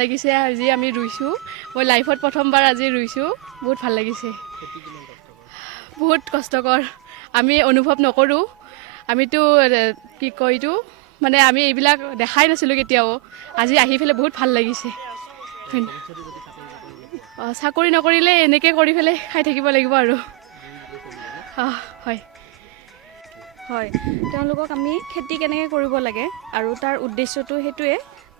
লাগিছে আজি আমি ৰুইছোঁ মই লাইফত প্ৰথমবাৰ আজি ৰুইছোঁ বহুত ভাল লাগিছে বহুত কষ্টকৰ আমি অনুভৱ নকৰোঁ আমিতো কি কয় এইটো মানে আমি এইবিলাক দেখাই নাছিলোঁ কেতিয়াও আজি আহি পেলাই বহুত ভাল লাগিছে চাকৰি নকৰিলে এনেকৈ কৰি পেলাই খাই থাকিব লাগিব আৰু হয় হয় তেওঁলোকক আমি খেতি কেনেকৈ কৰিব লাগে আৰু তাৰ উদ্দেশ্যটো সেইটোৱে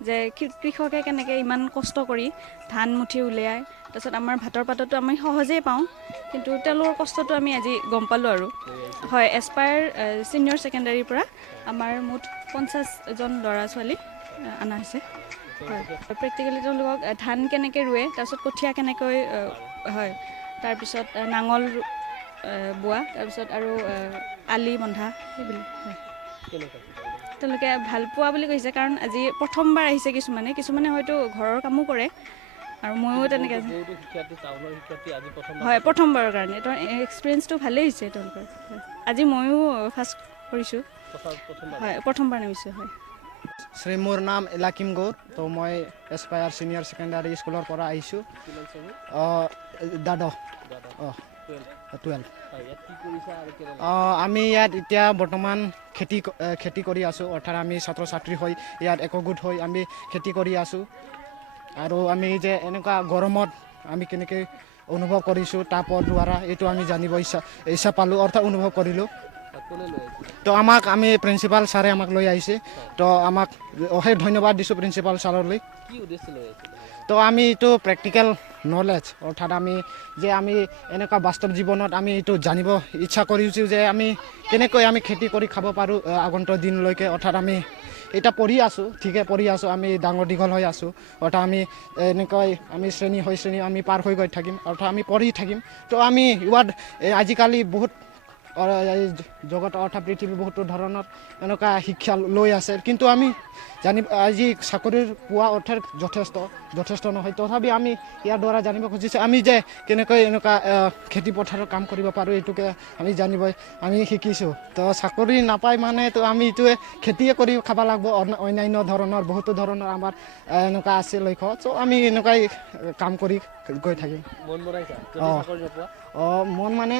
যে কৃষকে কেনেকৈ ইমান কষ্ট কৰি ধান মুঠি উলিয়ায় তাৰপিছত আমাৰ ভাতৰ পাতটো আমি সহজেই পাওঁ কিন্তু তেওঁলোকৰ কষ্টটো আমি আজি গম পালোঁ আৰু হয় এছপায়াৰ ছিনিয়ৰ ছেকেণ্ডাৰীৰ পৰা আমাৰ মুঠ 50জন ল'ৰা ছোৱালী অনা হৈছে হয় প্ৰেক্টিকেলি তেওঁলোকক ধান কেনেকৈ ৰুৱে তাৰপিছত কঠীয়া কেনেকৈ হয় তাৰপিছত নাঙল বোৱা তাৰপিছত আৰু আলি বন্ধা সেইবিলাক হয় তেওঁলোকে ভাল পোৱা বুলি কৈছে কাৰণ আজি প্ৰথমবাৰ আহিছে কিছুমানে হয়তো ঘৰৰ কামো কৰে আৰু ময়ো তেনেকৈ হয় প্ৰথমবাৰৰ কাৰণে তো এক্সপিৰিয়েঞ্চটো ভালেই হৈছে তেওঁলোকৰ আজি ময়ো ফাৰ্ষ্ট কৰিছোঁ হয় প্ৰথমবাৰ নামিছোঁ হয় শ্ৰী মোৰ নাম এলাকিম গৌৰ তো মই এছপায়াৰ ছিনিয়ৰ ছেকেণ্ডাৰী স্কুলৰ পৰা আহিছোঁ দ্বাদশ 12 আমি ইয়াত এতিয়া বৰ্তমান খেতি কৰি আছোঁ অৰ্থাৎ আমি ছাত্ৰ ছাত্ৰী হৈ ইয়াত একগোট হৈ আমি খেতি কৰি আছোঁ আৰু আমি যে এনেকুৱা গৰমত আমি কেনেকৈ অনুভৱ কৰিছোঁ তাপৰ দ্বাৰা এইটো আমি জানিব ইচ্ছা পালোঁ অৰ্থাৎ অনুভৱ কৰিলোঁ তো আমি প্ৰিন্সিপাল ছাৰে আমাক লৈ আহিছে তো আমাক অশেষ ধন্যবাদ দিছোঁ প্ৰিন্সিপাল ছাৰলৈ তো আমি এইটো প্ৰেক্টিকেল নলেজ অৰ্থাৎ আমি এনেকুৱা বাস্তৱ জীৱনত আমি এইটো জানিব ইচ্ছা কৰিছোঁ যে আমি কেনেকৈ আমি খেতি কৰি খাব পাৰোঁ আগন্তুক দিনলৈকে অৰ্থাৎ আমি এতিয়া পঢ়ি আছোঁ ঠিকে পঢ়ি আছোঁ আমি ডাঙৰ দীঘল হৈ আছোঁ অৰ্থাৎ আমি এনেকৈ আমি শ্ৰেণী আমি পাৰ হৈ গৈ থাকিম অৰ্থাৎ আমি পঢ়ি থাকিম তো আমি ইয়াত আজিকালি বহুত জগত অৰ্থাৎ পৃথিৱী বহুতো ধৰণৰ এনেকুৱা শিক্ষা লৈ আছে কিন্তু আমি আজি চাকৰিৰ পোৱা অৰ্থৰ যথেষ্ট নহয় তথাপি আমি ইয়াৰ দ্বাৰা জানিব খুজিছোঁ আমি যে কেনেকৈ এনেকুৱা খেতি পথাৰৰ কাম কৰিব পাৰোঁ এইটোকে আমি আমি শিকিছোঁ তো চাকৰি নাপাই মানে তো আমি এইটোৱে খেতিয়ে কৰি খাব লাগিব অন্যান্য ধৰণৰ বহুতো ধৰণৰ আমাৰ এনেকুৱা আছে লক্ষ্য চ' আমি এনেকুৱাই কাম কৰি গৈ থাকিম মন মানে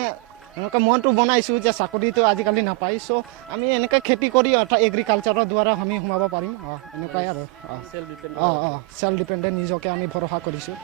এনেকুৱা মনটো বনাইছোঁ যে চাকৰিটো আজিকালি নাপায় চ' আমি এনেকৈ খেতি কৰি অৰ্থাৎ এগ্ৰিকালচাৰৰ দ্বাৰা আমি সোমাব পাৰিম এনেকুৱাই আৰু চেল্ফ ডিপেণ্ডেণ্ট নিজকে আমি ভৰসা কৰিছোঁ